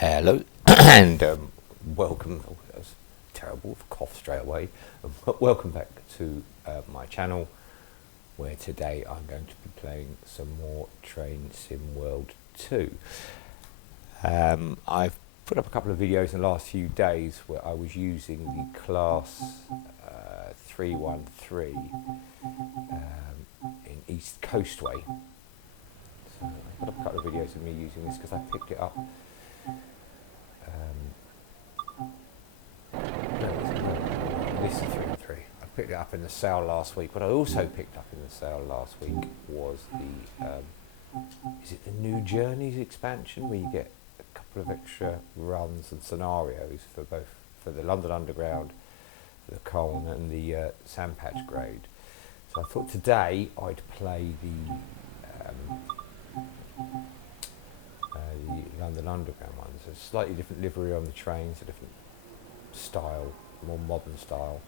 Hello and welcome. Oh, that was terrible. Cough straight away. Welcome back to my channel, where today I'm going to be playing some more Train Sim World 2. I've put up a couple of videos in the last few days where I was using the class 313 in East Coastway. So I put up a couple of videos of me using this because I picked it up. This is 313. I picked it up in the sale last week. What I also picked up in the sale last week was the is it the New Journeys expansion, where you get a couple of extra runs and scenarios for both for the London Underground, for the Colne and the Sandpatch grade. So I thought today I'd play the London Underground ones. There's a slightly different livery on the trains, a different style, more modern style.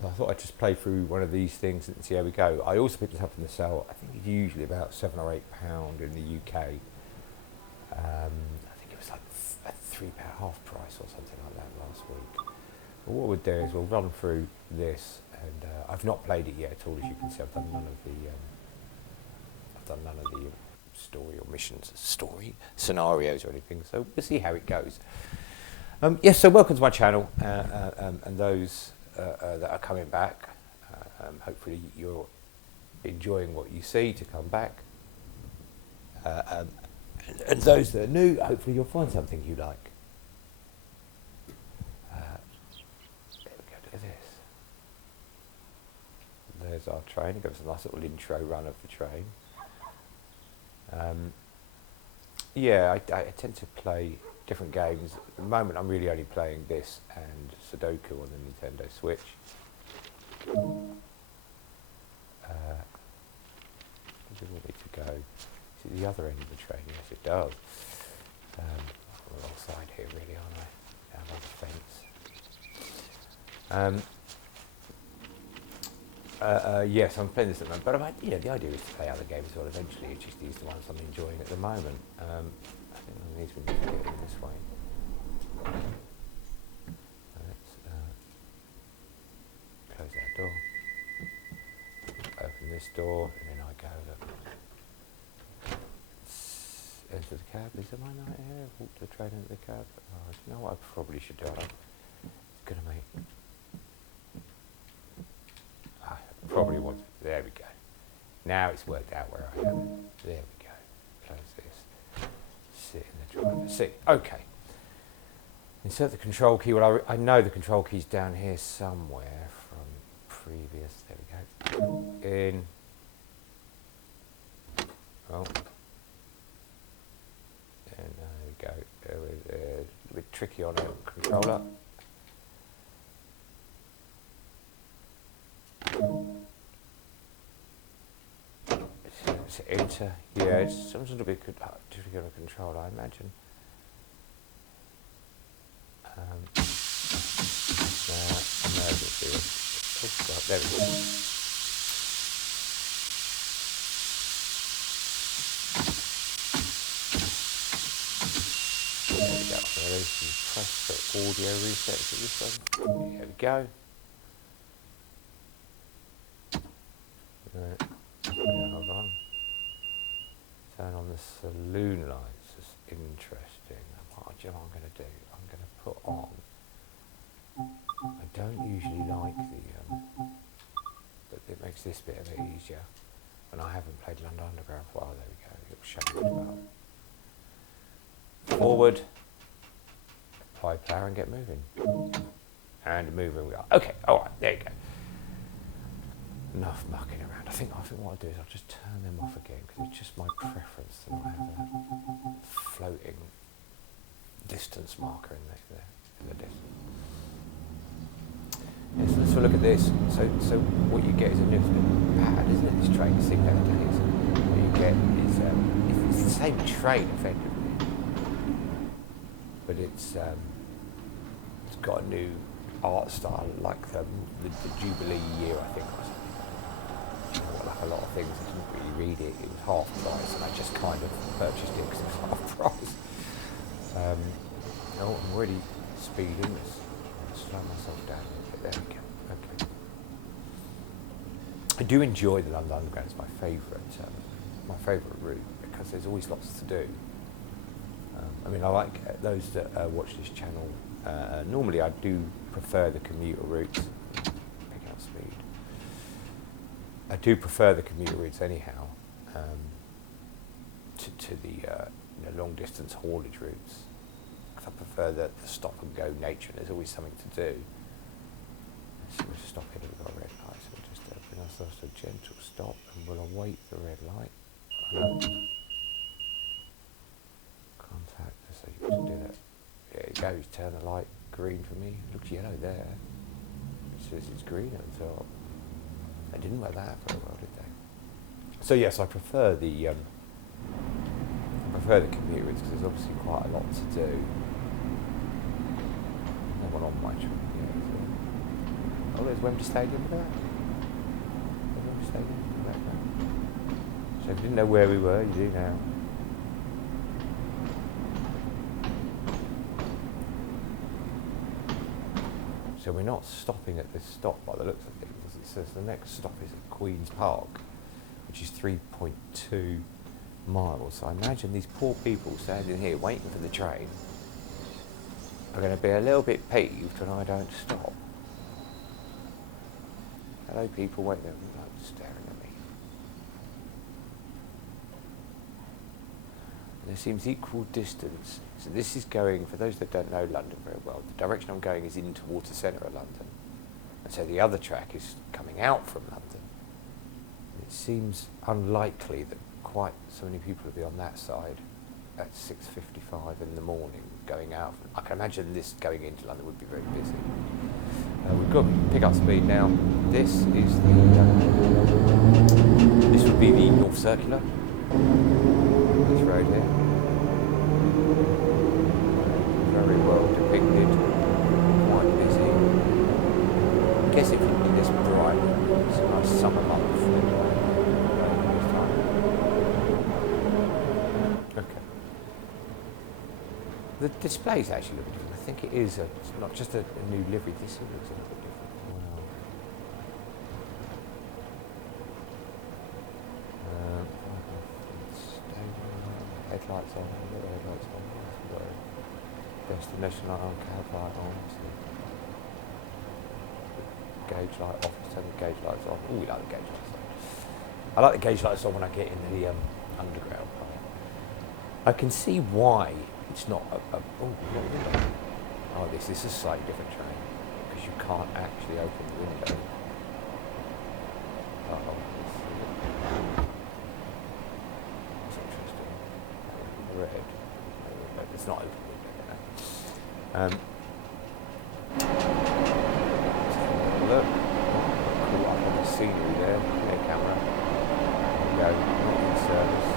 So I thought I'd just play through one of these things and see how we go. I also picked this up in the sale. I think it's usually about £7 or £8 in the UK. I think it was like a £3 half price or something like that last week. But what we'll do is we'll run through this, and I've not played it yet at all, as you can see. I've done none of the story or missions, scenarios or anything. So we'll see how it goes. Yes, so welcome to my channel, and those that are coming back. Hopefully you're enjoying what you see to come back. And those that are new, hopefully you'll find something you like. There we go, look at this. There's our train. It gives us a nice little intro run of the train. Yeah, I tend to play different games. At the moment I'm really only playing this and Sudoku on the Nintendo Switch. Where do we need to go? Is it the other end of the train? Yes, it does. I'm on the wrong side here, really, aren't I? Down on the fence. Yes, I'm playing this at the moment, but the idea is to play other games as well eventually. It's just these are the ones I'm enjoying at the moment. I think I need to get it in this way. Let's close that door. Open this door, and then I go enter the cab. Is there my night here? Walk the train into the cab. Oh, you know what I probably should do? It's gonna make. I probably want. There we go. Now it's worked out where I am. There we go. Close this. Sit in the driver's seat. Okay. Insert the control key. Well, I know the control key's down here somewhere from previous. There we go. In. Oh. And there we go. A bit tricky on a controller. Enter. Yeah, it's sometimes a little bit difficult on a controller, I imagine. Emergency. Oh God, there we go. There we go. Press the audio reset to this one. There we go. Hold on. Turn on the saloon lights. It's interesting. What I'm going to do? I'm going to put on. I don't usually like but it makes this bit a bit easier. And I haven't played London Underground for a while. There we go. It'll show me about. Forward. Apply power and get moving. And moving we are. Okay. All right. There you go. Enough mucking around. I think what I'll do is I'll just turn them off again, because it's just my preference to not have a floating distance marker in the distance. Yes, let's have a look at this. So what you get is a bit bad, isn't it? This train, you see how it is. What you get is it's the same train effectively, but it's got a new art style, like the Jubilee year, I think. Like a lot of things, I didn't really read it. It was half price, and I just kind of purchased it because it was half price. Oh, I'm already speeding. Let's slow myself down a bit. There we go. Okay. I do enjoy the London Underground. It's my favourite route because there's always lots to do. I mean, I like those that watch this channel. Normally, I do prefer the commuter routes. Pick up speed. I do prefer the commuter routes anyhow to the long distance haulage routes. I prefer the stop and go nature. There's always something to do. Let's see, we'll stop here. We've got a red light, so we'll just bring ourselves to a gentle stop, and we'll await the red light. Contact. So you can do that. There you go. He's turned the light green for me. It looks yellow there. It says it's green at the top. They didn't wear that very well, did they? So yes, I prefer the commuter routes because there's obviously quite a lot to do. No one on my train yet, is there? Oh, there's Wembley Stadium there. There's Wembley Stadium in the background. So if you didn't know where we were, you do now. So we're not stopping at this stop by the looks of things. It says the next stop is at Queen's Park, which is 3.2 miles. So I imagine these poor people standing here waiting for the train are going to be a little bit peeved when I don't stop. Hello people waiting there, staring at me. There seems equal distance. So this is going, for those that don't know London very well, the direction I'm going is into water centre of London. And so the other track is coming out from London. It seems unlikely that quite so many people will be on that side at 6:55 in the morning going out. I can imagine this going into London would be very busy. We've got to pick up speed now. This is this would be the North Circular. This road here. Very well depicted. Quite busy. I guess it would be this bright. It's a nice summer month. Okay. The displays actually look different. I think it is it's not just a new livery. This looks a little bit different. Wow. Headlights on. Headlights on. Destination light on. Cab light on. Gauge light off. Turn the gauge lights on. Oh, we like the gauge lights on. I like the gauge lights on when I get in the underground part. I can see why it's not oh, this is a slightly different train because you can't actually open the window. That's interesting. Red. It's not open window. Look, caught up on the scenery there. Clear camera. There we go. Not in service.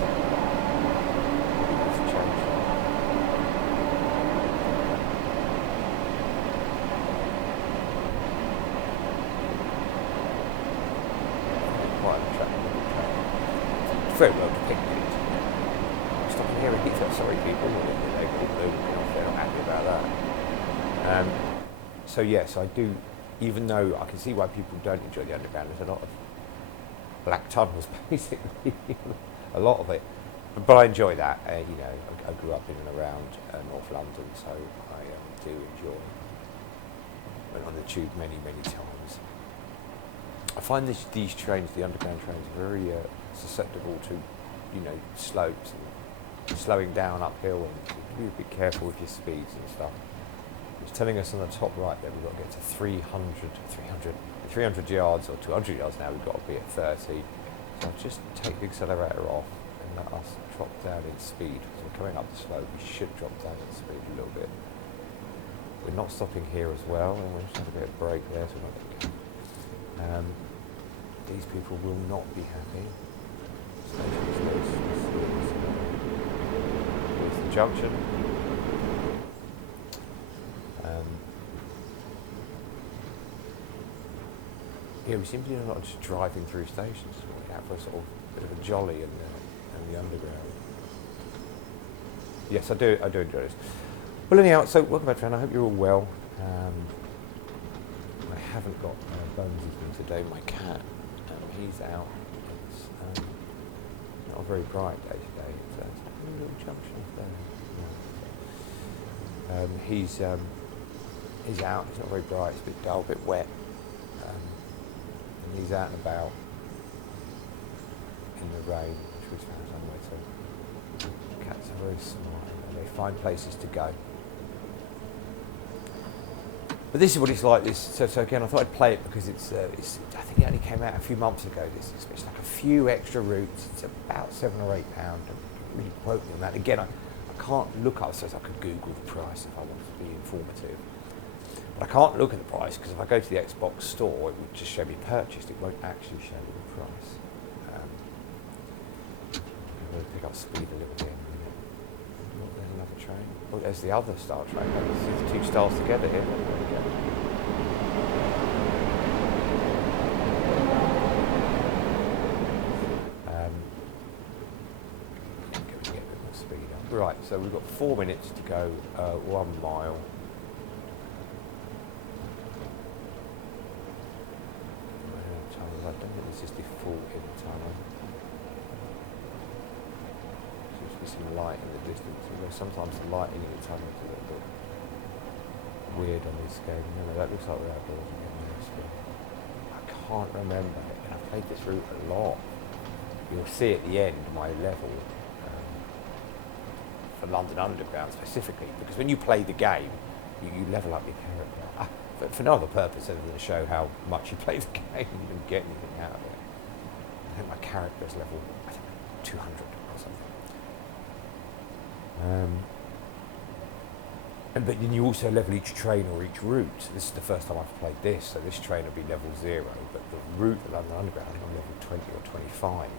Very well depicted. Stopping here and Heathrow, sorry people, they're not happy about that. So yes, I do, even though I can see why people don't enjoy the underground, there's a lot of black tunnels basically, a lot of it. But I enjoy that, I grew up in and around North London, so I do enjoy. Went on the tube many, many times. I find these trains, the underground trains, very susceptible to, slopes and slowing down uphill, and be a bit careful with your speeds and stuff. It's telling us on the top right there we've got to get to 300 yards or 200 yards now. We've got to be at 30. So I'll just take the accelerator off and let us drop down in speed. So we're coming up the slope. We should drop down in speed a little bit. We're not stopping here as well, and we'll just have a bit of break there. So these people will not be happy. Here's the junction. Yeah, we seem to be not just driving through stations. We're out for a sort of bit of a jolly in the underground. Yes, I do enjoy this. Well, anyhow, so welcome back, Fran. I hope you're all well. I haven't got Bones with me today. My cat, he's out. It's not a very bright day today. It's a little junction today. He's out. It's not very bright. It's a bit dull, a bit wet. And he's out and about in the rain, which we found somewhere to. Cats are very smart and they find places to go. But this is what it's like. So again, I thought I'd play it because it's. I think it only came out a few months ago. It's like a few extra routes. It's about £7 or £8. Don't really quote me on that. Again, I can't look up, so I could Google the price if I wanted to be informative. But I can't look at the price because if I go to the Xbox store, it would just show me purchased. It won't actually show me the price. I'm going to pick up speed a little bit. Oh, there's another train. Oh, there's the other Star train. There's two stars together here. Right, so we've got 4 minutes to go, 1 mile. I don't think this is default in the tunnel. Seems to be some light in the distance, although sometimes the lighting in the tunnel is a little bit weird on this game. No, that looks like we're outdoors again. I can't remember, and I've played this route a lot. You'll see at the end my level. For London Underground specifically, because when you play the game, you level up your character. For no other purpose other than to show how much you play the game and get anything out of it. I think my character's level, 200 or something. But then you also level each train or each route. So this is the first time I've played this, so this train will be level 0, but the route of London Underground, I think I'm level 20 or 25.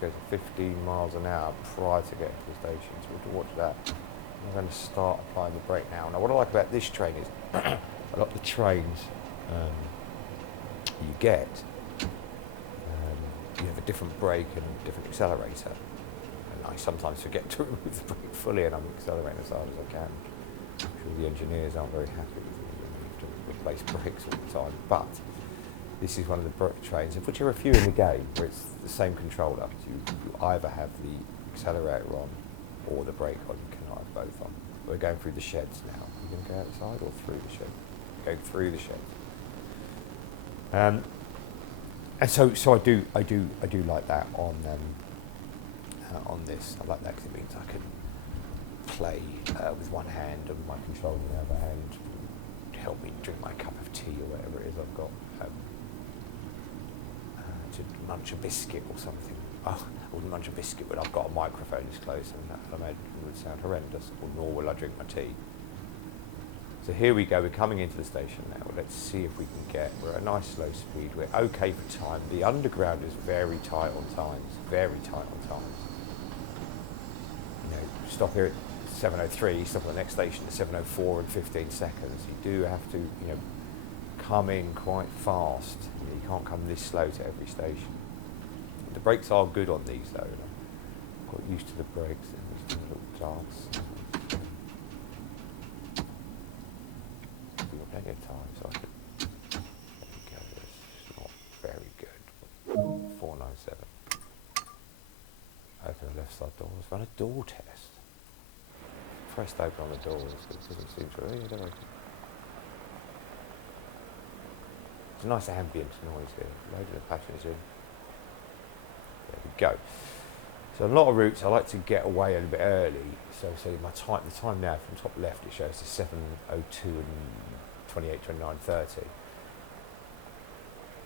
Goes 15 miles an hour prior to getting to the station, so we'll have to watch that. I'm going to start applying the brake now. Now what I like about this train is a lot of the trains you get, you have a different brake and a different accelerator, and I sometimes forget to remove the brake fully and I'm accelerating as hard as I can. I'm sure the engineers aren't very happy with me when we have to replace brakes all the time, but this is one of the trains, of which there are a few in the game, where it's the same controller. So you either have the accelerator on or the brake on. You cannot have both on. We're going through the sheds now. Are you going to go outside or through the shed? Go through the shed. And so I do like that on this. I like that because it means I can play with one hand and my controller with the other hand to help me drink my cup of tea or whatever it is I've got. To munch a biscuit or something. Oh, I wouldn't munch a biscuit when I've got a microphone this close, and that I imagine would sound horrendous, or nor will I drink my tea. So here we go, we're coming into the station now. Let's see if we can we're at a nice slow speed, we're okay for time. The underground is very tight on times, very tight on times. You know, stop here at 7:03, stop at the next station at 7:04 and 15 seconds. You do have to, come in quite fast. You can't come this slow to every station. The brakes are good on these though. I've got used to the brakes and used to the little glass. We've got plenty of time, so I could. There we go. It's not very good. 497. Open the left side doors. Run a door test. Pressed open on the doors. It doesn't seem to really. It's a nice ambient noise here. Loading the passengers in. There we go. So a lot of routes I like to get away a little bit early. So the time now from top left it shows is 7:02 and 28, 29, 30.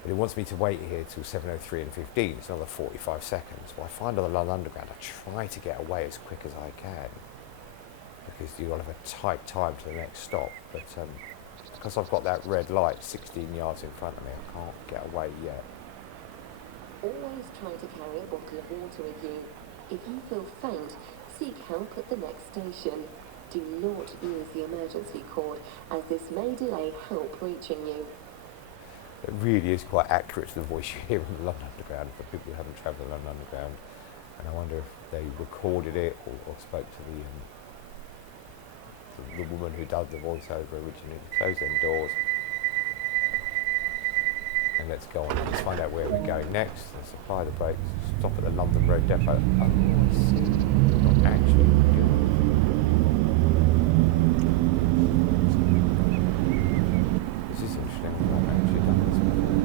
But it wants me to wait here till 7:03 and 15. It's another 45 seconds. Well, I find on the London Underground I try to get away as quick as I can because you'll have a tight time to the next stop. But because I've got that red light 16 yards in front of me, I can't get away yet. Always try to carry a bottle of water with you. If you feel faint, seek help at the next station. Do not use the emergency cord, as this may delay help reaching you. It really is quite accurate to the voice you hear on the London Underground for people who haven't travelled the London Underground. And I wonder wonder if they recorded it or spoke to the woman who did the voiceover originally. Close them doors. And let's go on. Let's find out where we're going next. Let's apply the brakes. Stop at the London Road Depot. Oh, it's not actually. This is interesting. I've not actually done this before.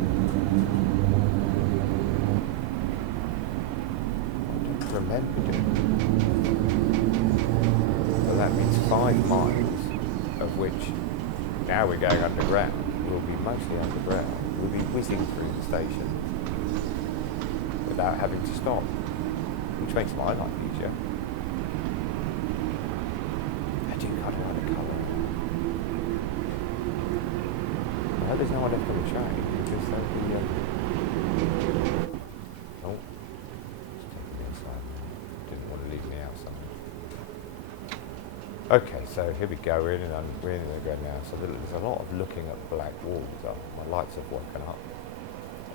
I don't remember doing it. So that means 5 miles, of which now we're going underground. We'll be mostly underground. We'll be whizzing through the station without having to stop, which makes my life easier. I do kind of like the colour. I hope there's no one left on the train because they'll be. Oh, it's taking me inside. Didn't want to leave me outside. Okay, so here we go. We're in the underground now. So there's a lot of looking at black walls. My lights have woken up.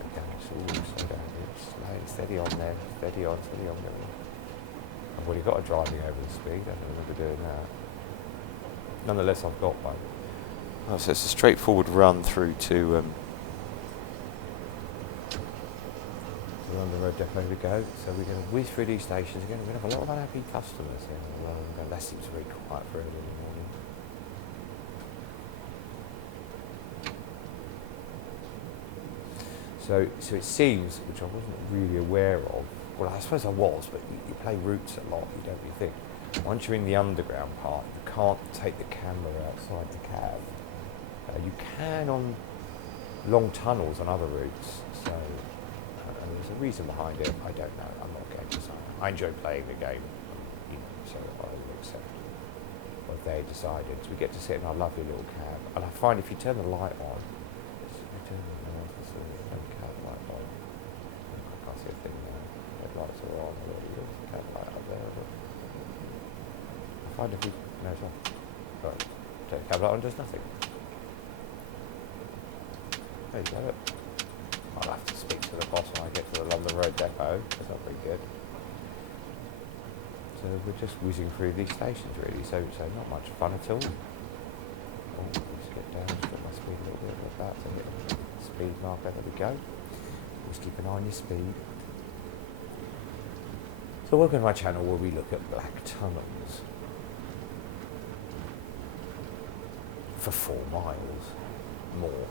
Okay, so slow down here. Steady on there. Steady on. I've already got a driving over the speed. I don't remember doing that. Nonetheless, I've got one. Oh, so it's a straightforward run through to the London Road Depot we go. So we're going to whiz through these stations again. We're going to have a lot of unhappy customers here. That seems very quiet for early in the morning. So it seems, which I wasn't really aware of, well I suppose I was, but you play routes a lot, you don't really think. Once you're in the underground part, you can't take the camera outside the cab. You can on long tunnels on other routes, so and there's a reason behind it, I don't know, I'm not a game designer. I enjoy playing the game, so I will accept what they decided. So we get to sit in our lovely little cab, and I find if you turn the light on, I can't see a thing now. Headlights are on, there's a cab light up there. I find if you, no, it's off. Right, take the cab light on, does nothing. There you go. I'll have to speak to the boss when I get to the London Road Depot. That's not very good. So we're just whizzing through these stations really, so not much fun at all. Oh, let's get down, just drop my speed a little bit, about to hit the speed marker, there we go. Just keep an eye on your speed. So welcome to my channel where we look at black tunnels for 4 miles more.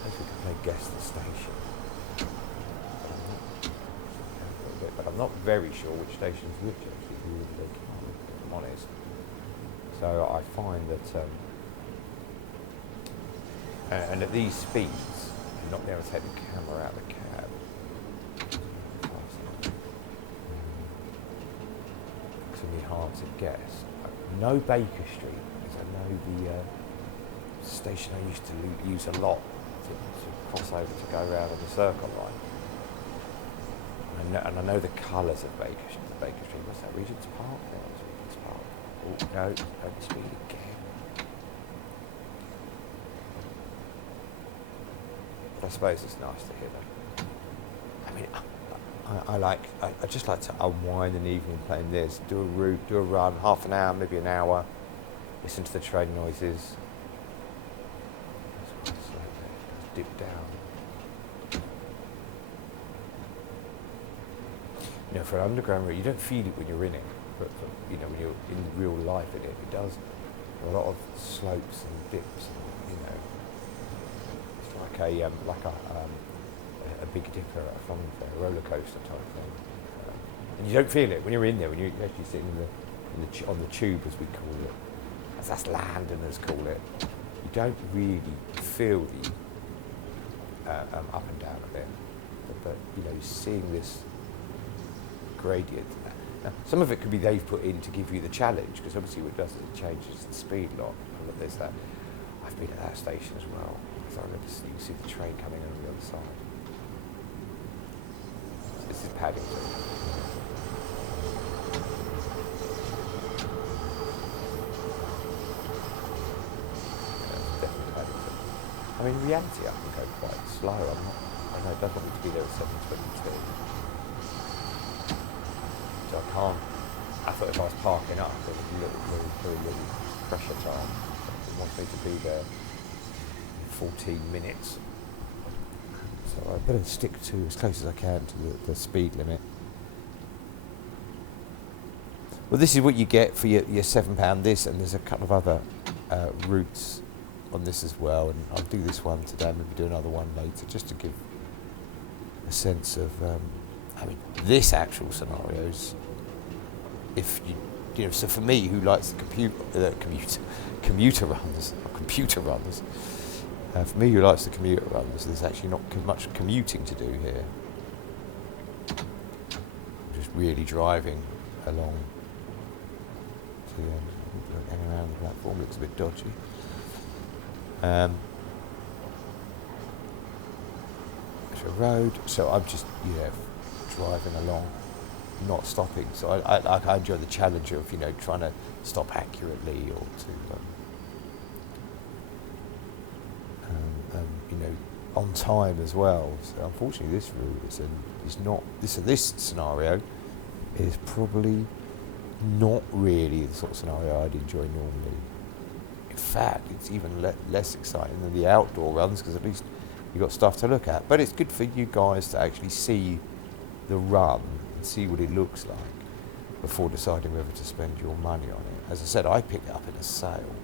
I suppose we can play guess the station. But I'm not very sure which station's which actually, if I'm honest. So I find that, and at these speeds, you're not able to take the camera out of the cab. It's going to be hard to guess. No Baker Street, because I know the station I used to use a lot to cross over to go around on the Circle Line. And I know the colours of Baker Street. What's that? Regent's Park? No, it's Regent's Park. Oh, no, over speed again. But I suppose it's nice to hear that. I mean, I just like to unwind an evening playing this, do a route, do a run, half an hour, maybe an hour, listen to the train noises. Let's dip down. You know, for an underground route, you don't feel it when you're in it, but you know, when you're in real life in it, it does a lot of slopes and dips. And, you know, it's like a Big Dipper at a fun fair, a roller coaster type thing. And you don't feel it when you're in there. When you're actually sitting on the tube, as we call it, as us Londoners call it, you don't really feel the up and down of it. But you know, seeing this gradient. Now, some of it could be they've put in to give you the challenge, because obviously what it does is it changes the speed a lot. But there's that. I've been at that station as well, because I remember you can see the train coming on the other side. This is Paddington. That's definitely Paddington. I mean, in reality, I can go quite slow. I no, it does want me to be there at 7:22. So I can't. I thought if I was parking up, there was very little pressure time. It wants me to be there in 14 minutes. So I better stick to as close as I can to the speed limit. Well, this is what you get for your £7 this, and there's a couple of other routes on this as well, and I'll do this one today, maybe do another one later, just to give a sense of, I mean, this actual scenarios, if you know, so for me, who likes the commuter runs, or computer runs, for me, who likes the commuter runs, there's actually not much commuting to do here. Just really driving along to the end, hanging around the platform, looks a bit dodgy. It's a road, so I'm just driving along, not stopping. So I enjoy the challenge of trying to stop accurately or to on time as well. So unfortunately, this route is not this scenario is probably not really the sort of scenario I'd enjoy normally. In fact, it's even less exciting than the outdoor runs, because at least you've got stuff to look at. But it's good for you guys to actually see the run and see what it looks like before deciding whether to spend your money on it. As I said, I picked it up in a sale.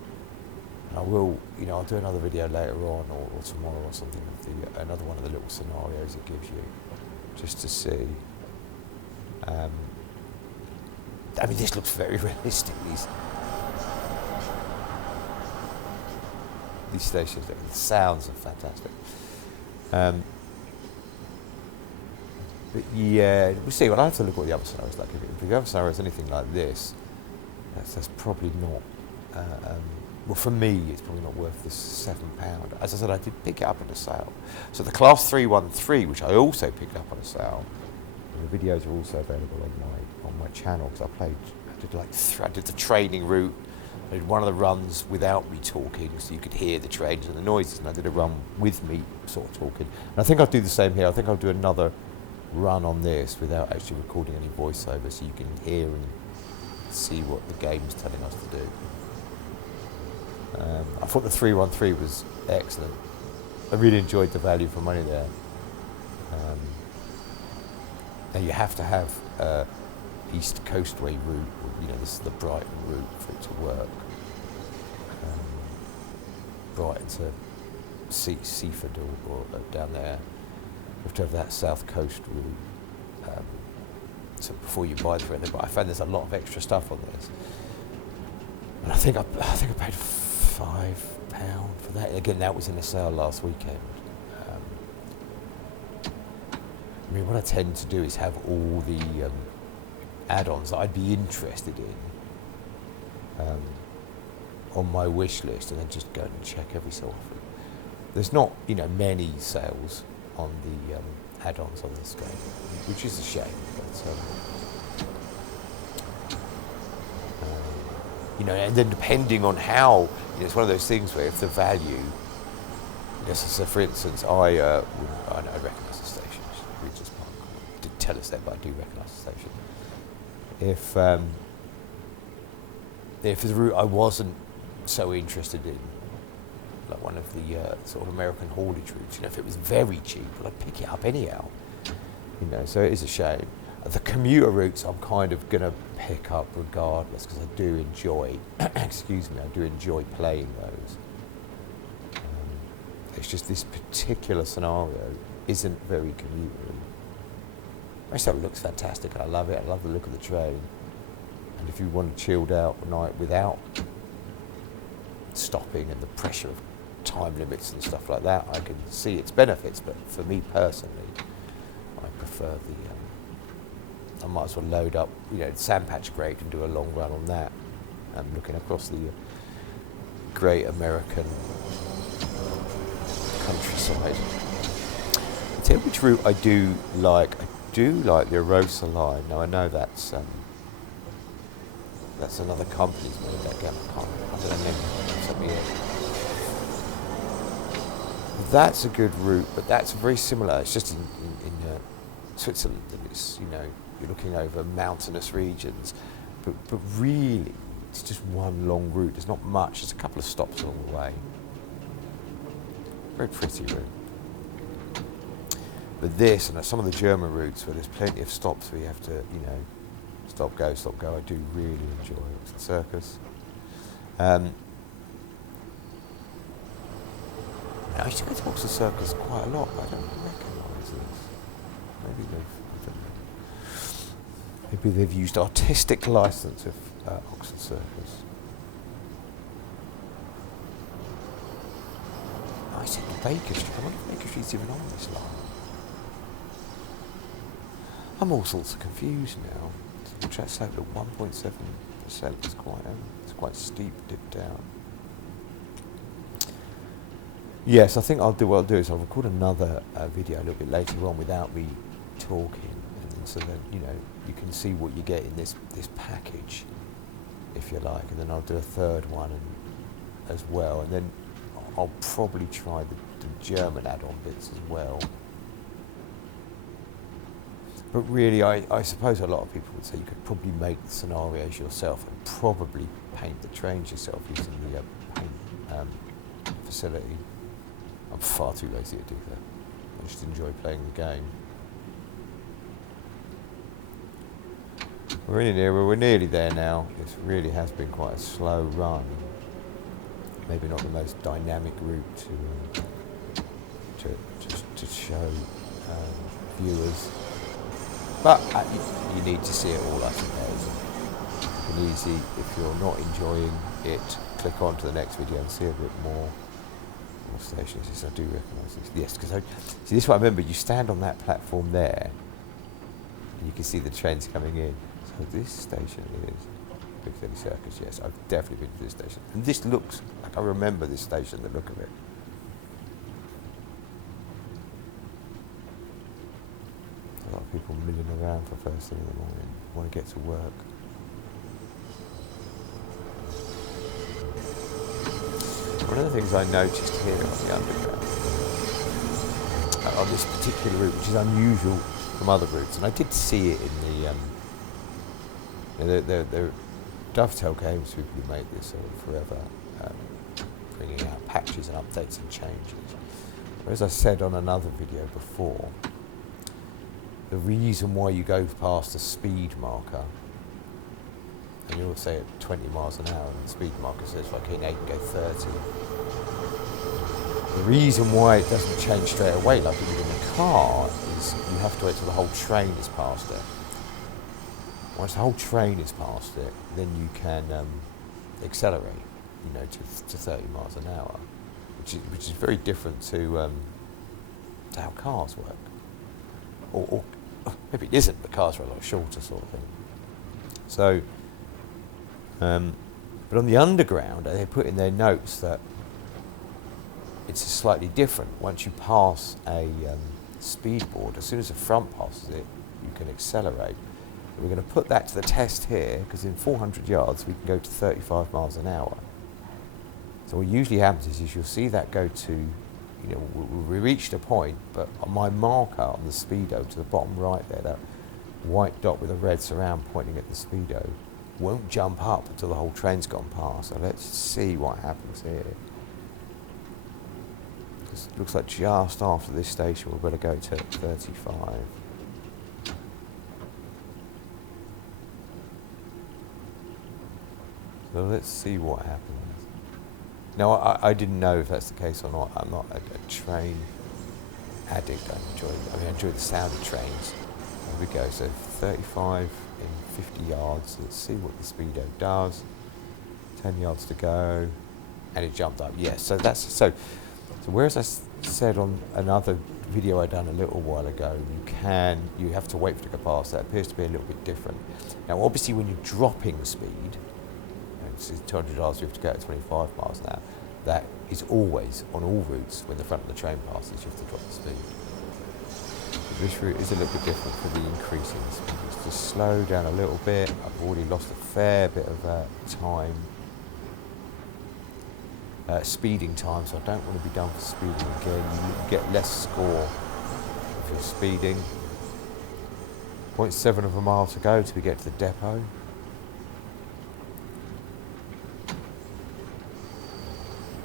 And I will, I'll do another video later on or tomorrow or something of another one of the little scenarios it gives you, just to see. I mean, this looks very realistic. These stations, the sounds are fantastic. But yeah, we'll see. Well, I have to look at what the other scenario is like. If the other scenario is anything like this, that's probably not. Well, for me, it's probably not worth the £7. As I said, I did pick it up at a sale. So the Class 313, which I also picked up on a sale, the videos are also available on my channel, because I did the training route. I did one of the runs without me talking, so you could hear the trains and the noises, and I did a run with me sort of talking. And I think I'll do the same here. I think I'll do another run on this without actually recording any voiceover, so you can hear and see what the game's telling us to do. I thought the 313 was excellent. I really enjoyed the value for money there. Now you have to have East Coastway route, this is the Brighton route for it to work. Brighton to Seaford or down there. You have to have that South Coast route. So before you buy the rent, but I found there's a lot of extra stuff on this. And I think I paid £5 for that. Again, that was in a sale last weekend. I mean, what I tend to do is have all the add-ons that I'd be interested in on my wish list, and then just go and check every so often. There's not, many sales on the add-ons on this game, which is a shame. But and then depending on how, it's one of those things where if the value, so for instance, I recognise the station. Regent's Park didn't tell us that, but I do recognise the station. If the route I wasn't so interested in, like one of the sort of American haulage routes, if it was very cheap, well, I'd pick it up anyhow. So it is a shame. The commuter routes I'm kind of going to pick up regardless, because I do enjoy, excuse me, I do enjoy playing those. It's just this particular scenario isn't very commuter. I just thought it looks fantastic. I love it. I love the look of the train. And if you want to chilled out at night without stopping and the pressure of time limits and stuff like that, I can see its benefits. But for me personally, I prefer I might as well load up, the Sandpatch Grade and do a long run on that. I'm looking across the great American countryside. I'll tell you which route I do like. I do like the Arosa line. Now I know that's another company's made that game. I don't know the name. that's a good route, but that's very similar. It's just in Switzerland, and it's, you know, you're looking over mountainous regions, but really it's just one long route. There's not much. There's a couple of stops along the way. Very pretty route. But this and some of the German routes where there's plenty of stops where you have to, you know, stop, go, I do really enjoy it. It's the circus. I used to go to Oxford Circus quite a lot, but I don't recognise this. Maybe they've used artistic licence of Oxford Circus. I said Baker Street. I wonder if Baker Street's even on this line. I'm all sorts of confused now. The track slope at 1.7% is quite steep dip down. Yes, I think what I'll do is I'll record another video a little bit later on without me talking, and so that, you know, you can see what you get in this package, if you like, and then I'll do a third one as well, and then I'll probably try the German add-on bits as well. But really, I suppose a lot of people would say you could probably make the scenarios yourself and probably paint the trains yourself using the paint facility. I'm far too lazy to do that. I just enjoy playing the game. We're nearly there now. It really has been quite a slow run. Maybe not the most dynamic route to show viewers. But you need to see it all, I suppose. And easy, if you're not enjoying it, click on to the next video and see a bit more. What station is this? I do recognise this. Yes, because see, this one, I remember you stand on that platform there and you can see the trains coming in. So this station is Piccadilly Circus. Yes, I've definitely been to this station. And this looks like I remember this station, the look of it. A lot of people milling around for first thing in the morning, want to get to work. One of the things I noticed here on the Underground, on this particular route, which is unusual from other routes, and I did see it in the Dovetail Games, people who make this forever, bringing out patches and updates and changes. But as I said on another video before, the reason why you go past the speed marker, and you'll say at 20 miles an hour, and the speed marker says, okay, now you can go 30. The reason why it doesn't change straight away like it would in a car is you have to wait till the whole train is past it. Once the whole train is past it, then you can accelerate, you know, to 30 miles an hour, which is very different to how cars work. Or maybe it isn't, but cars are a lot shorter sort of thing. So, but on the Underground, they put in their notes that it's slightly different. Once you pass a speed board, as soon as the front passes it, you can accelerate. We're going to put that to the test here, because in 400 yards we can go to 35 miles an hour. So what usually happens is you'll see that go to, you know, we reached a point, but on my marker on the speedo to the bottom right there, that white dot with a red surround pointing at the speedo, won't jump up until the whole train's gone past. So let's see what happens here. It looks like just after this station we're going to go to 35. So let's see what happens. Now I didn't know if that's the case or not. I'm not a train addict. I enjoy the sound of trains. There we go. So 35 in 50 yards. Let's see what the speedo does. 10 yards to go, and it jumped up. Yes. So that's so. Whereas I said on another video I done a little while ago, you have to wait for it to go past. That appears to be a little bit different. Now, obviously, when you're dropping speed, it's 200 yards, you have to go at 25 miles an hour. That is always on all routes. When the front of the train passes, you have to drop the speed. But this route is a little bit different for the increasing speed. It's just slow down a little bit. I've already lost a fair bit of time. speeding time, so I don't want to be done for speeding again. You get less score if you're speeding. 0.7 of a mile to go till we get to the depot.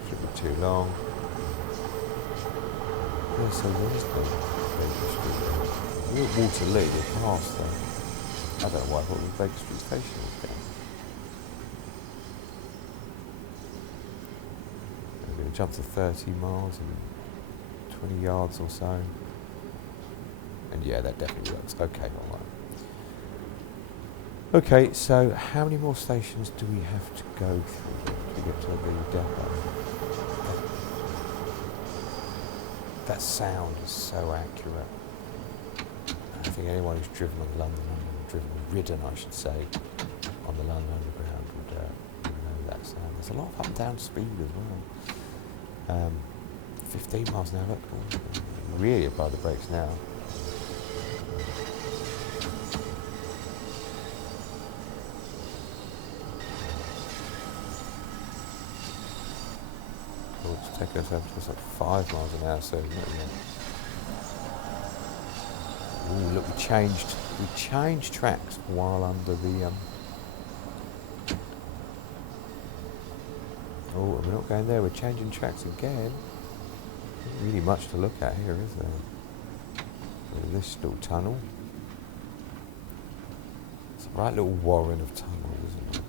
Shouldn't be too long. Yeah, so there is no Baker Street there. We're at Waterloo, we're past there. I don't know why I thought it was Baker Street Station was there. We're going to jump to 30 miles and 20 yards or so. And yeah, that definitely works. Okay, alright. Okay, so how many more stations do we have to go through to get to the depot? That sound is so accurate. I think anyone who's driven on the ridden, I should say, on the London Underground would know that sound. There's a lot of up and down speed as well. 15 miles an hour, look, really apply the brakes now. Cool, it's taking us over to like 5 miles an hour, so not even. Ooh, look, we changed tracks while under the oh, we're not going there, we're changing tracks again. Not really much to look at here, is there? So this little tunnel. It's a right little warren of tunnels, isn't it?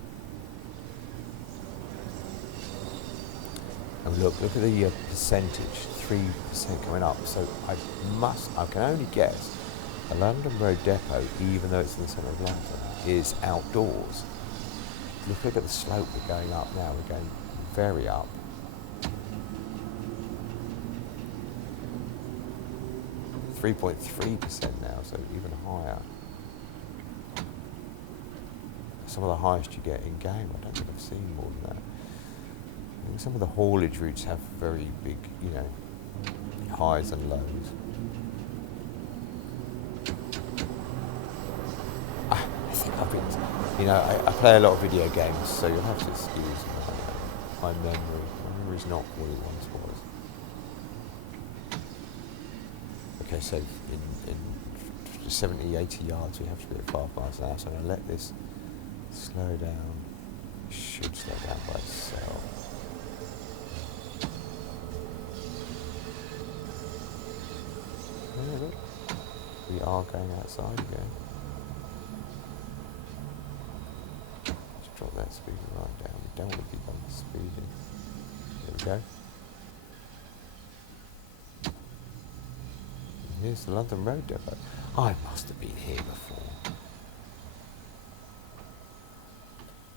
And look at the percentage, 3% coming up. So I can only guess the London Road Depot, even though it's in the centre of London, is outdoors. Look at the slope we're going up now. We're going very up. .3% now, so even higher. Some of the highest you get in game. I don't think I've seen more than that. I think some of the haulage routes have very big, highs and lows. I think I've been, I play a lot of video games, so you'll have to excuse my memory. My memory's not what it once was. Okay, so in 70, 80 yards, we have to be at 5 miles an hour, so I'm going to let this slow down. It should slow down by itself. Yeah, look. We are going outside again. Just drop that speed right down. We don't want to be done with speeding. There we go. And here's the London Road Depot. I must have been here before.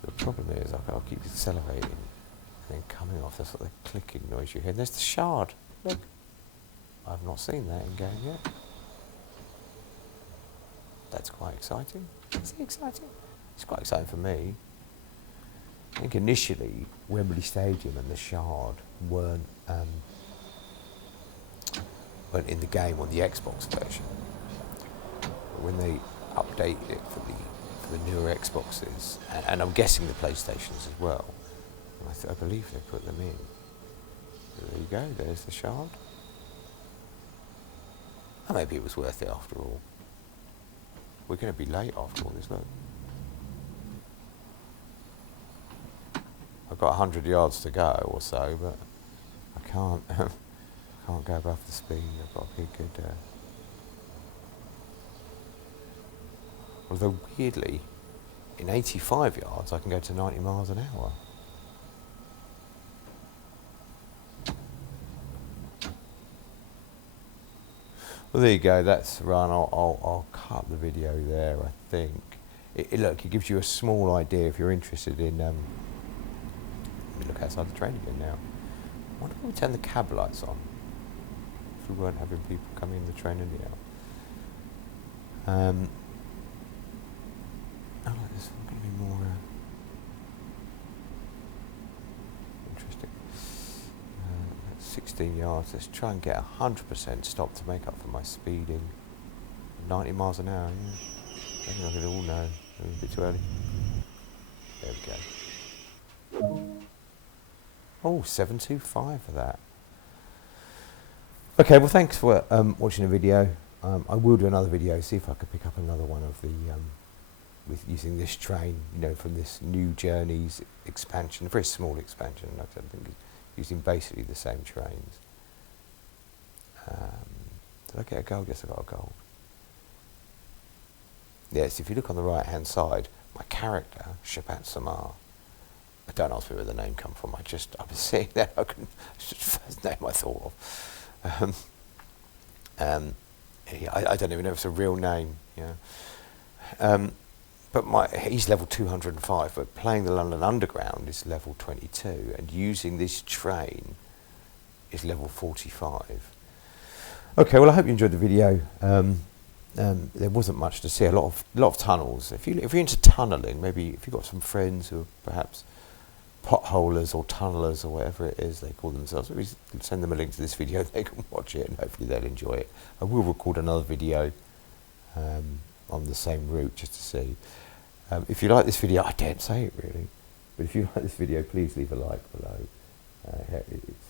The problem is I'll keep accelerating and then coming off. That's what the clicking noise you hear. And there's the shard. Look. I've not seen that in game yet. That's quite exciting. Is it exciting? It's quite exciting for me. I think initially Wembley Stadium and the Shard weren't in the game on the Xbox version. But when they updated it for the newer Xboxes, and I'm guessing the PlayStations as well, I believe they put them in. So there you go. There's the Shard. Oh, maybe it was worth it after all. We're going to be late after all this, look. I've got 100 yards to go or so, but I can't go above the speed. I've got to be good. Although weirdly, in 85 yards, I can go to 90 miles an hour. Well, there you go. That's run. I'll cut the video there. I think. Look, it gives you a small idea if you're interested in. Let me look outside the train again now. I wonder if we turn the cab lights on. If we weren't having people coming in the train anyhow. This one going to be more interesting. 16 yards. Let's try and get 100% stop to make up for my speeding. 90 miles an hour. Yeah. I think I could all know. A bit too early. There we go. Oh, 725 for that. Okay, well, thanks for watching the video. I will do another video, see if I could pick up another one of the with using this train, from this New Journeys expansion, a very small expansion. Like I said, I think it's using basically the same trains. Did I get a gold? Yes, I got a gold. Yes, if you look on the right hand side, my character, Shabat Samar, don't ask me where the name come from, I was seeing that, it's just the first name I thought of. I don't even know if it's a real name, but he's level 205, but playing the London Underground is level 22, and using this train is level 45. Okay, well, I hope you enjoyed the video. There wasn't much to see. A lot of tunnels. If you're into tunnelling, maybe if you've got some friends who are perhaps potholers or tunnellers or whatever it is they call themselves, maybe send them a link to this video. They can watch it and hopefully they'll enjoy it. I will record another video on the same route just to see. If you like this video, I daren't say it really, but if you like this video, please leave a like below.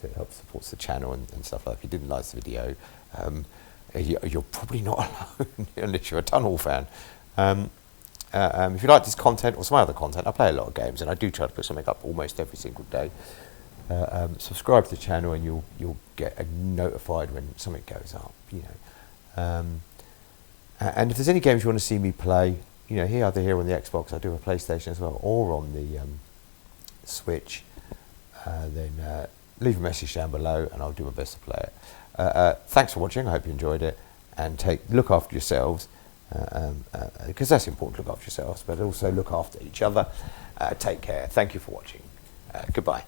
It helps support the channel and stuff like that. If you didn't like this video, you're probably not alone unless you're a tunnel fan. If you like this content or some other content, I play a lot of games and I do try to put something up almost every single day. Subscribe to the channel and you'll get notified when something goes up. And if there's any games you want to see me play, either here on the Xbox, I do a PlayStation as well, or on the Switch, then leave a message down below and I'll do my best to play it. Thanks for watching. I hope you enjoyed it, and look after yourselves, because that's important to look after yourselves, but also look after each other. Take care. Thank you for watching. Goodbye.